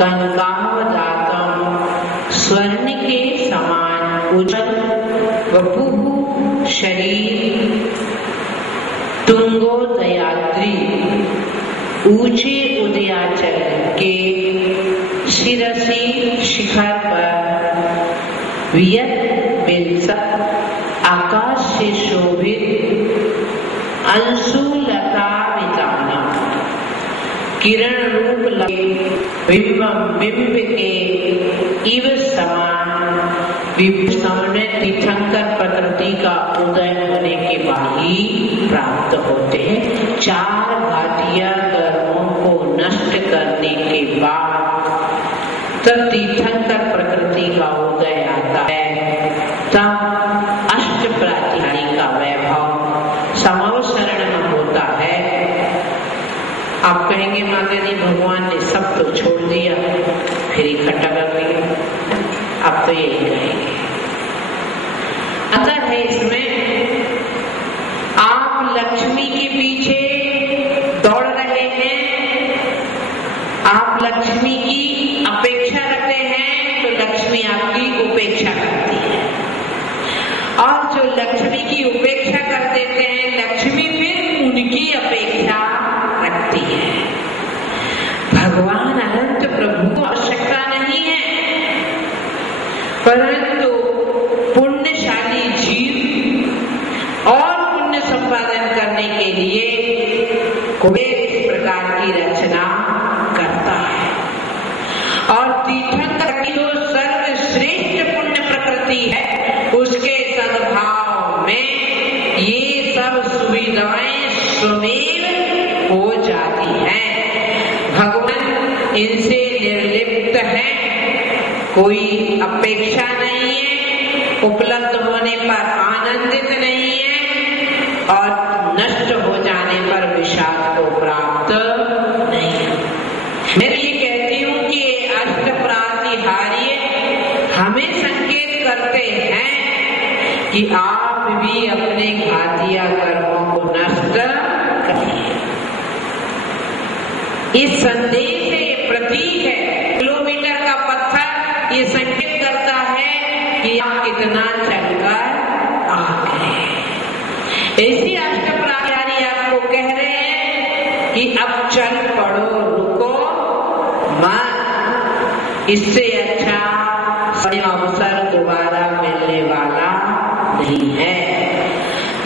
कनकावदातम, स्वर्ण के समान उज्ज्वल वपुः शरीर, तुंगोदयाद्रि, ऊंचे उदयाचल के शिरसी शिखर पर वियत बिलसत, आकाश से शोभित अंशुलता विताना, किरण रूप लगे बिंब के इव समान सामने तीर्थंकर प्रकृति का उदय होने के बाद ही प्राप्त होते हैं। 4 घाटिया कर्मों को नष्ट करने के बाद तब तीर्थंकर प्रकृति का उदय आता है, तब अष्ट प्रातिहारी का वैभव समावसरण में होता है। आप कहेंगे माता जी भगवान ने सब तो छोड़ दिया फिर इकट्ठा कर दिया, अब तो यही कहेंगे। अंतर है इसमें, आप लक्ष्मी के पीछे दौड़ रहे हैं, आप लक्ष्मी की अपेक्षा रखते हैं तो लक्ष्मी आपकी उपेक्षा करती है, और जो लक्ष्मी की उपेक्षा कर देते हैं लक्ष्मी फिर उनकी अपेक्षा रखती है। भगवान अनंत प्रभु को आवश्यकता नहीं है, परंतु पुण्यशाली जीव और पुण्य संपादन करने के लिए कोई इस प्रकार की रचना करता है। और तीर्थंकर की जो सर्वश्रेष्ठ पुण्य प्रकृति है उसके सद्भाव में ये सब सुविधाएं स्वमेव हो जाती हैं। भगवान इनसे निर्लिप्त है, कोई अपेक्षा नहीं है, उपलब्ध होने पर आनंदित नहीं है और नष्ट हो जाने पर विषाद को प्राप्त नहीं है। मैं ये कहती हूँ कि अष्ट प्रातिहार्य हमें संकेत करते हैं कि आप भी अपने घातिया कर्मों को नष्ट करिए। इस संदेश से ये प्रतीक है, किलोमीटर का पत्थर ये संकेत करता है कि आप कितना चलकर आ गए। ऐसी अष्ट प्रातिहारी आपको कह रहे हैं कि अब चल पड़ो, रुको मत, इससे अच्छा अवसर दोबारा मिलने वाला नहीं है।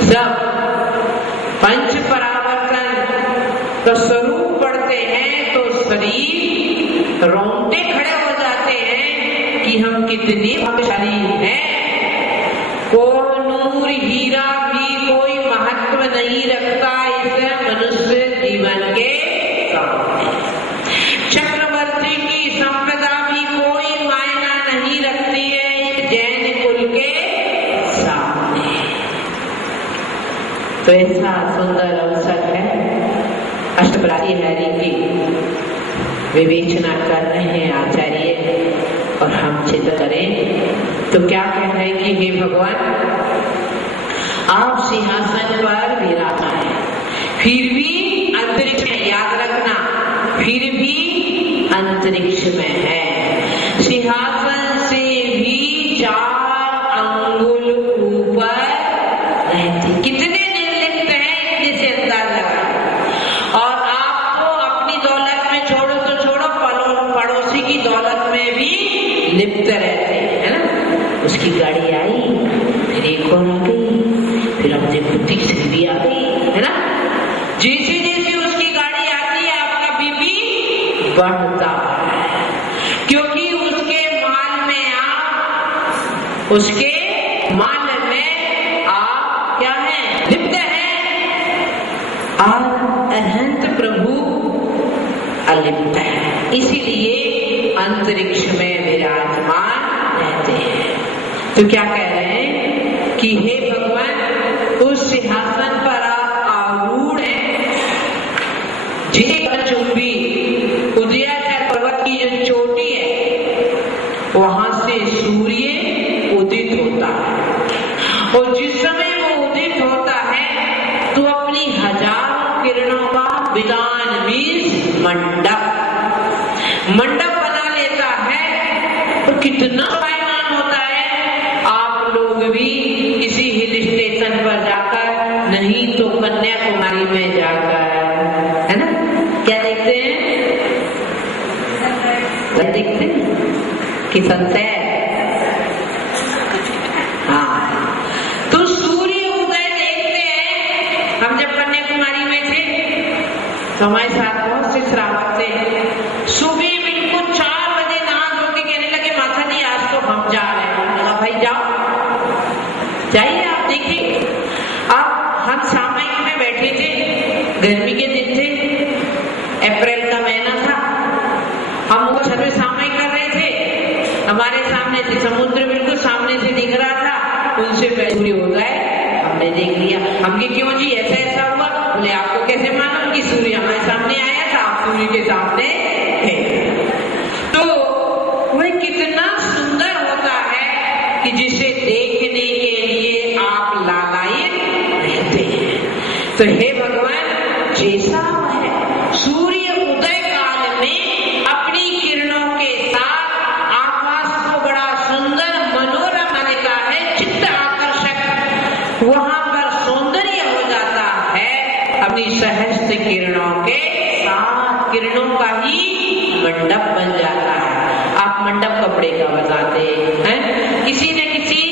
जब पंच परावर्तन का स्वरूप पढ़ते हैं तो शरीर रोंगटे खड़े हो जाते हैं कि हम कितने भाग्यशाली हैं। को नूर हीरा भी कोई महत्व नहीं रखता इस मनुष्य जीवन के सामने, चक्रवर्ती की संपदा भी कोई मायना नहीं रखती है जैन कुल के सामने। तो ऐसा सुंदर अवसर है, अष्ट प्रातिहारी की विवेचना कर रहे हैं आचार्य और हम चित्त करें तो क्या कह रहे हैं कि हे भगवान आप सिंहासन पर विराजमान हैं, फिर भी अंतरिक्ष में, याद रखना फिर भी अंतरिक्ष में है। सिंहासन से भी 4 अंगुल ऊपर रहते, कितने निर्लिप्त हैं इतने से अंदाज लगा। और आपको अपनी दौलत में छोड़ो तो छोड़ो, पड़ोसी की दौलत में भी लिप्त रहते हैं ना। उसकी गाड़ी आई फिर एक और आ गई, फिर अब देखो तीसरी भी आ गई, है ना। जैसे जैसे उसकी गाड़ी आती है आपका बीपी बढ़ता है, क्योंकि उसके माल में आप क्या है, लिप्त है। और अनंत प्रभु अलिप्त है, इसीलिए अंतरिक्ष में विराजमान रहते हैं। तो क्या कह रहे हैं कि हे भगवान उस सिंहासन पर आप आरूढ़ हैं, जिसे चुंबी उदयाचल पर्वत की जो चोटी है वहां से सूर्य उदित होता है, और जिस समय वो उदित होता है तो अपनी 1000 किरणों का विदान मीन्स मंडप बना कितना शोभायमान होता है। आप लोग भी किसी हिल स्टेशन पर जाकर, नहीं तो कन्याकुमारी में जाकर, है ना, क्या देखते हैं? क्या देखते हैं कि सनसेट। हाँ, तो सूर्य उदय देखते हैं। हम जब कन्याकुमारी में थे तो हमारे साथ बहुत से श्रावक थे। सुबह बिल्कुल 4 बजे नहा धो के कहने लगे, माता जी आज तो हम जा रहे हैं। बोला भाई जाओ, जाइए, आप देखिए। अब हम सामयिक में बैठे थे, गर्मी के दिन थे, अप्रैल का महीना था। हम वो छत में सामयिक कर रहे थे। हमारे सामने से समुद्र बिल्कुल सामने से दिख रहा था। उनसे सूर्य उदय हमने देख लिया। हमके क्यों जी ऐसा ऐसा हुआ? बोले आपको कैसे मालूम कि सूर्य हमारे सामने आया था? आप सूर्य के सामने है। तो वह कितना सुंदर होता है कि जिसे देखने के लिए आप लालायित रहते हैं। तो हे भगवान, जैसा है सूर्य उदय काल में अपनी किरणों के साथ आकाश को बड़ा सुंदर मनोरम बनता है, चित्त आकर्षक, वहां पर सौंदर्य हो जाता है अपनी सहस्त्र किरणों के साथ। किरणों का ही मंडप बन जाता है। आप मंडप कपड़े का बताते हैं, किसी न किसी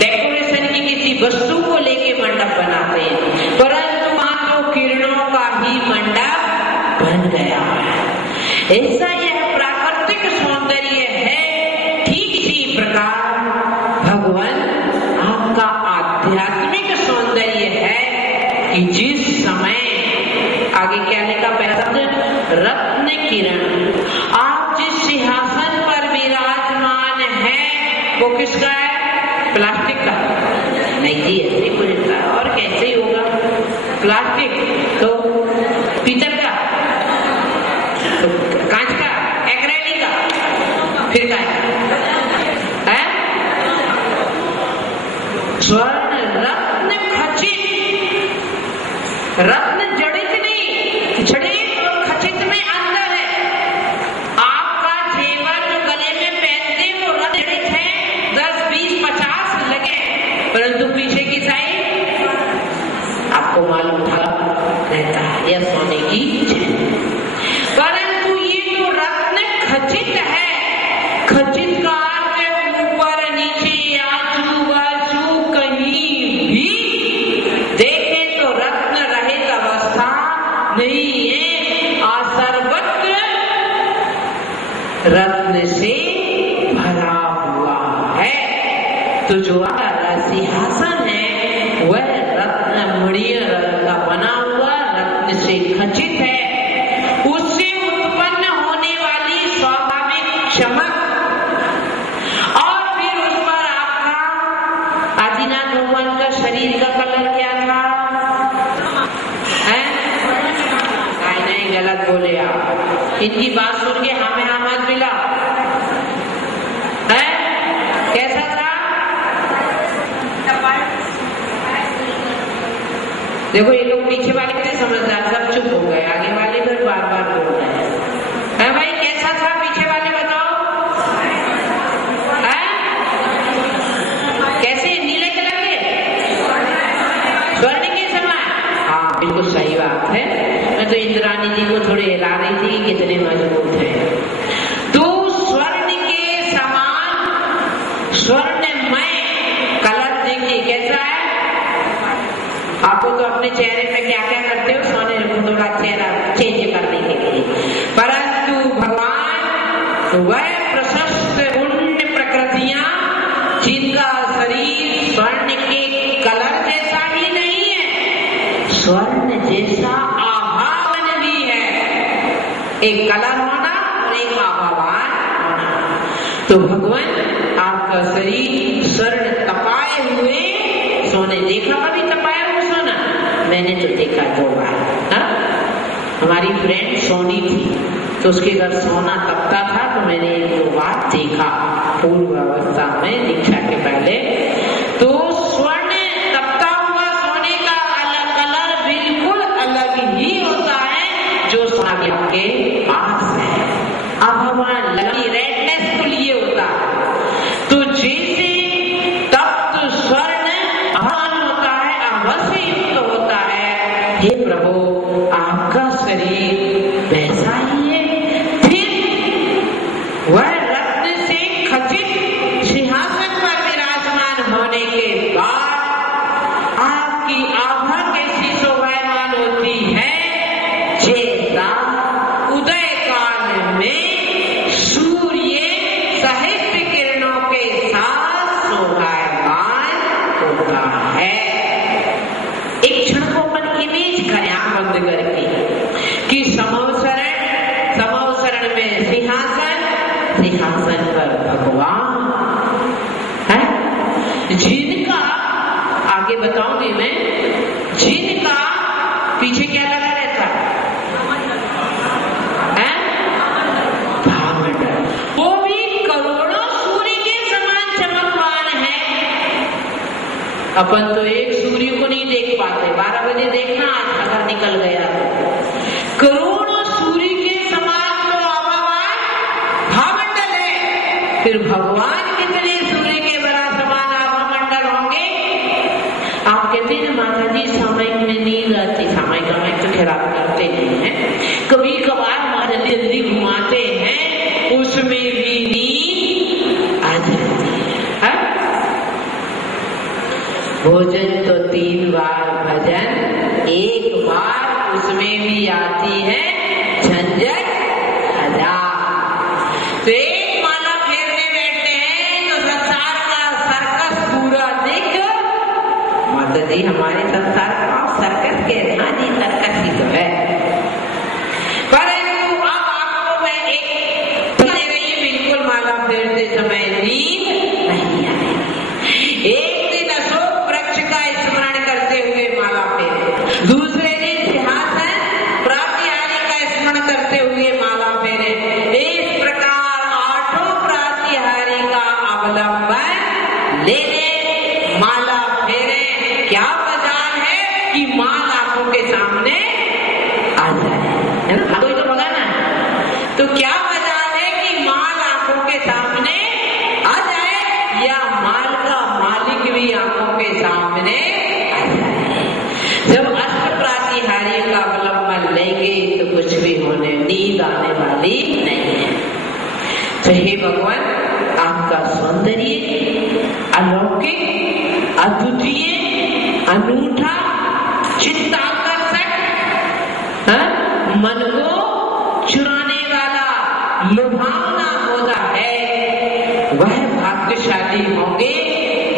डेकोरेशन की किसी वस्तु को लेके मंडप बनाते हैं, परंतु वहां तो किरणों का ही मंडप बन गया है। ऐसा यह प्राकृतिक सौंदर्य है। ठीक इसी प्रकार भगवान आपका आध्यात्मिक सौंदर्य है कि जिस समय, आगे क्या लिखा पहला शब्द, रत्न किरण, आप जिस सिंहासन पर विराजमान है वो किसका है? प्लास्टिक का नहीं जी, ऐसे कुछ और कैसे होगा? प्लास्टिक तो पीतल का, तो कांच का, एक्रेलिक का, फिर क्या है? स्वर्ण रत्न खचित, रत्न जड़ित नहीं, जड़ित और खचित में अंतर है। आपका जेवर जो गले में पहनते वो रत्न जड़ित है, 10, 20, 50 लगे, परंतु पीछे की साइड आपको मालूम था रहता है यह सोने की चैन। परंतु ये तो रत्न खचित है। खचित का अर्थ ऊपर नीचे आजू बाजू कहीं भी देखे तो रत्न रहित अवस्था नहीं है, सर्वत्र रत्न से भरा हुआ है। तो जो सिंहासन है वह रत्न मणिय रत्न का बना हुआ, रत्न से खचित है। उससे उत्पन्न होने वाली स्वाभाविक चमक और फिर उस पर आपका आदिनाथ भगवान का शरीर का कलर क्या था? नहीं, गलत बोले आप। इनकी बात सुन के हमें मत मिला है? कैसा था? देखो ये लोग पीछे वाले कैसे समझदार, सब चुप हो गए, आगे वाले तो बार बार बोल रहे हैं। भाई कैसा था? पीछे वाले बताओ। है? कैसे? नीले कलर के, स्वर्ण के समान? हाँ बिल्कुल सही बात है। मैं तो इंद्राणी जी को थोड़ी हिला रही थी कि कितने मजबूत हैं। तो स्वर्ण के समान स्वर्णमय कलर देखिए कैसा है। आपको तो अपने चेहरे पे क्या क्या करते हो, सोने को थोड़ा चेहरा चेंज करने के लिए, परंतु भगवान वह प्रशस्त पुण्य प्रकृतियां जिनका शरीर स्वर्ण के कलर जैसा ही नहीं है, स्वर्ण जैसा आभावन भी है। एक कलर होना और एक आभावान होना। तो भगवान आपका शरीर स्वर्ण तपाए हुए सोने, देखा कभी तपाया हुआ सोना? मैंने तो देखा 2 बार। हमारी फ्रेंड सोनी थी तो उसके घर सोना तपता था, तो मैंने 1-2 बार देखा पूर्व अवस्था में, दीक्षा के पहले। तो स्वर्ण तपता हुआ सोने का अलग कलर बिल्कुल अलग ही होता है जो सोना के पास है। अब भगवान लगी रेडनेस तो लिए होता है, हैं सिंहासन, सिंहासन पर भगवान है, जिनका आगे बताऊंगी मैं, जिनका पीछे क्या लगा रहता है भावमंडल, वो भी करोड़ों सूर्य के समान चमकवान है। अपन तो एक सूर्य को नहीं देख पाते, 12 बजे देखना आज अगर निकल गया तो, करोड़ों सूर्य के समान तो आवाज भावमंडल है, फिर भगवान कितने सूर्य के बड़ा समान आवामंडल होंगे। आप कहते हैं माता जी सामयिक में नींद आती, सामयिक में तो खैर आप करते नहीं है, कभी कभार हमारे जल्दी घुमाते हैं, उसमें भी नींद आ जाती है। भोजन तो 3 बार, भजन 1 बार, उसमें भी आती है झंझट 1000। तो एक माला फेरने बैठते हैं तो संसार का सर्कस पूरा दिख, माता जी हमारे संसार का सर्कस के, हाँ जी सर्कस ही तो है, परंतु अब आपको मैं एक दे रही, बिल्कुल माला फेरते समय नींद नहीं आएगी। एक दिन अशोक वृक्ष का स्मरण करते हुए माला फेरे, दूसरे दिन सिंहासन प्रातिहारी का स्मरण करते हुए माला फेरे, इस प्रकार 8 प्रातिहारी का अवलंबन ले माला फेरे। क्या मजाल है कि माल आंखों के सामने आ जाए, है ना, कोई तो भगाना है, तो क्या मजाल है कि माल आंखों के सामने आ जाए, या माल का मालिक भी आंखों के सामने आ जाए। जब अष्ट प्रातिहारी का अवलंबन लेंगे तो कुछ भी होने, नींद आने वाली नहीं है। तो हे भगवान, आपका सौंदर्य अलौकिक, अद्वितीय, अनूठा, चित्ताकर्षक, मन को चुराने वाला, लुभावना होता है, वह भाग्यशाली होंगे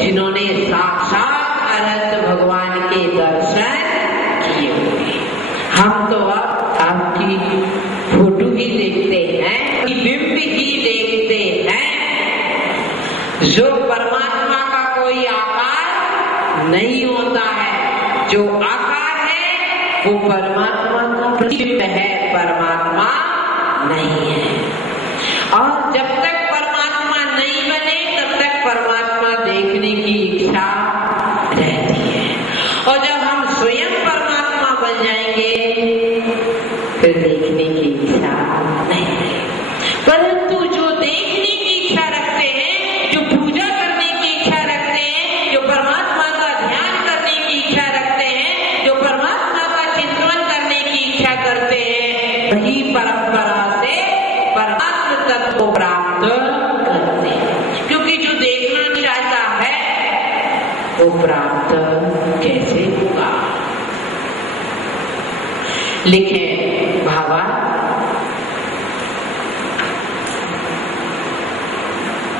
जिन्होंने साक्षात अनंत भगवान के दर्शन किए होंगे। हम तो अब आपकी फोटो ही देखते हैं, बिंब ही देखते हैं, जो परमात्मा का कोई आकार नहीं होता है, जो आकार है वो परमात्मा का प्रतिबिंब है, परमात्मा नहीं है। और जब तक परमात्मा नहीं बने तब तक परमात्मा देखने की इच्छा रहती है, और जब हम स्वयं परमात्मा बन जाएंगे फिर देखने की इच्छा नहीं है। परंतु जो देखने की इच्छा रखते हैं, जो पूजा करने की इच्छा रखते हैं, जो परमात्मा का ध्यान करने की इच्छा रखते हैं, जो परमात्मा का चिंतन करने की इच्छा करते हैं, वही परंपरा से परमात्म तत्व को प्राप्त करते हैं। क्योंकि जो देखना नहीं चाहता है वो प्राप्त कैसे होगा। लिखे भावा,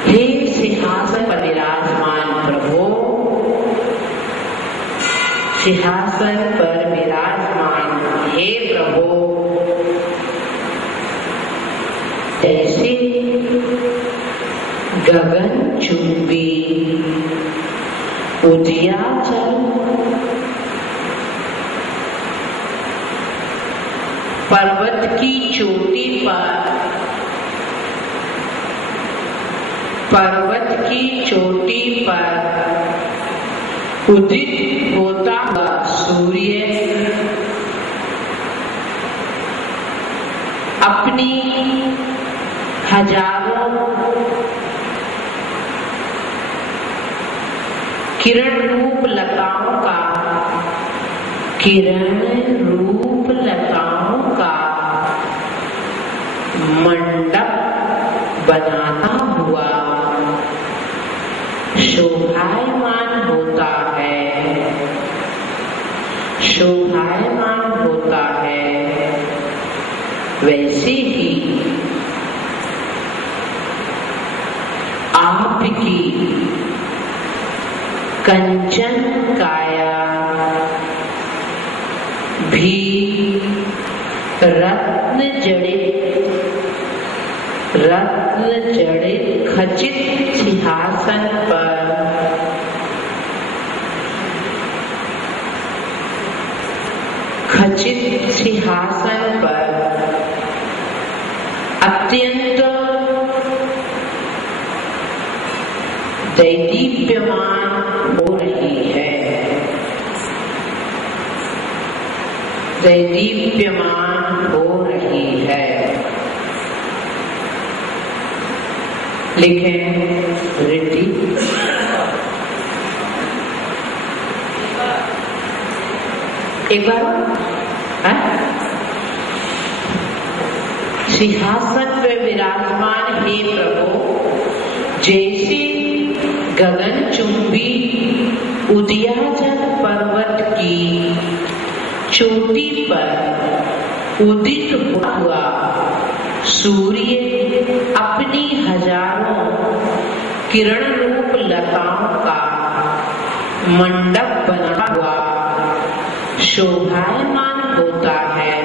हे सिंहासन पर विराजमान प्रभु, सिंहासन पर विराजमान हे प्रभु, ऐसे गगन चुंबी उदयाचल पर्वत की चोटी पर, पर्वत की चोटी पर उदित होता हुआ सूर्य अपनी हजारों किरण रूप लताओं का, किरण रूप लताओं का मंडप बनाता हुआ शोभायमान होता है, शोभायमान होता है। वैसे ही आपकी कंचन काया भी रत्न जड़ित रत्न जड़ित खचित सिंहासन पर अत्यंत दैदीप्यमान हो रही है, दैदीप्यमान हो रही है। लिखें रिद्धि। एक बार सिंहासन पे विराजमान हे प्रभु, जैसे गगनचुंबी उदयाचल पर्वत की चोटी पर उदित हुआ सूर्य अपनी हजारों किरण रूप लताओं का मंडप बना हुआ शोभायमान होता है,